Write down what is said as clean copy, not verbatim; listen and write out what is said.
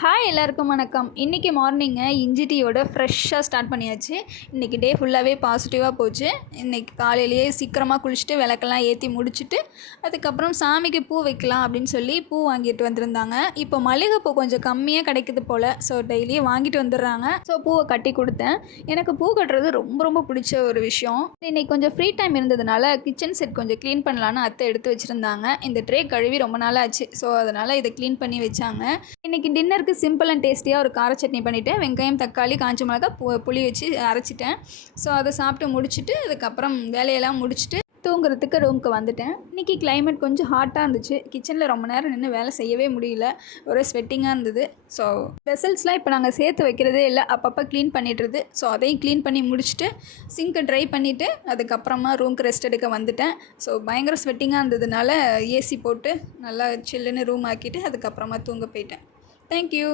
Hi எல்லாருக்கும் வணக்கம். இன்றைக்கி மார்னிங்கை இஞ்சி டீயோட ஃப்ரெஷ்ஷாக ஸ்டார்ட் பண்ணியாச்சு. இன்றைக்கி டே ஃபுல்லாகவே பாசிட்டிவாக போச்சு. இன்றைக்கி காலையிலேயே சீக்கிரமாக குளிச்சுட்டு விளக்கெல்லாம் ஏற்றி முடிச்சுட்டு அதுக்கப்புறம் சாமிக்கு பூ வைக்கலாம் அப்படின்னு சொல்லி பூ வாங்கிட்டு வந்திருந்தாங்க. இப்போ மல்லிகைப்பூ கொஞ்சம் கம்மியாக கிடைக்குது போல். ஸோ டெய்லியும் வாங்கிட்டு வந்துடுறாங்க. ஸோ பூவை கட்டி கொடுத்தேன். எனக்கு பூ கட்டுறது ரொம்ப ரொம்ப பிடிச்ச ஒரு விஷயம். இன்றைக்கி கொஞ்சம் ஃப்ரீ டைம் இருந்ததுனால கிச்சன் செட் கொஞ்சம் க்ளீன் பண்ணலான்னு அத்தை எடுத்து வச்சுருந்தாங்க. இந்த ட்ரே கழுவி ரொம்ப நாள் ஆச்சு. ஸோ அதனால் இதை க்ளீன் பண்ணி வச்சாங்க. இன்றைக்கி டின்னருக்கு சிம்பிள் அண்ட் டேஸ்டியாக ஒரு கார சட்னி பண்ணிவிட்டேன். வெங்காயம், தக்காளி, காஞ்ச மிளகா, புளி வச்சு அரைச்சிட்டேன். ஸோ அதை சாப்பிட்டு முடிச்சுட்டு அதுக்கப்புறம் வேலையெல்லாம் முடிச்சுட்டு தூங்குறதுக்கு ரூமுக்கு வந்துட்டேன். இன்றைக்கி கிளைமேட் கொஞ்சம் ஹாட்டாக இருந்துச்சு. கிச்சனில் ரொம்ப நேரம் நின்று வேலை செய்யவே முடியல. ஒரே ஸ்வெட்டிங்காக இருந்தது. ஸோ வெசல்ஸ்லாம் இப்போ நாங்கள் சேர்த்து வைக்கிறதே இல்லை, அப்பப்போ க்ளீன் பண்ணிடுறது. ஸோ அதையும் க்ளீன் பண்ணி முடிச்சுட்டு சிங்க்கை ட்ரை பண்ணிவிட்டு அதுக்கப்புறமா ரூமுக்கு ரெஸ்ட் எடுக்க வந்துட்டேன். ஸோ பயங்கர ஸ்வெட்டிங்காக இருந்ததுனால ஏசி போட்டு நல்லா சில்லுன்னு ரூம் ஆக்கிட்டு அதுக்கப்புறமா தூங்க போயிட்டேன். Thank you.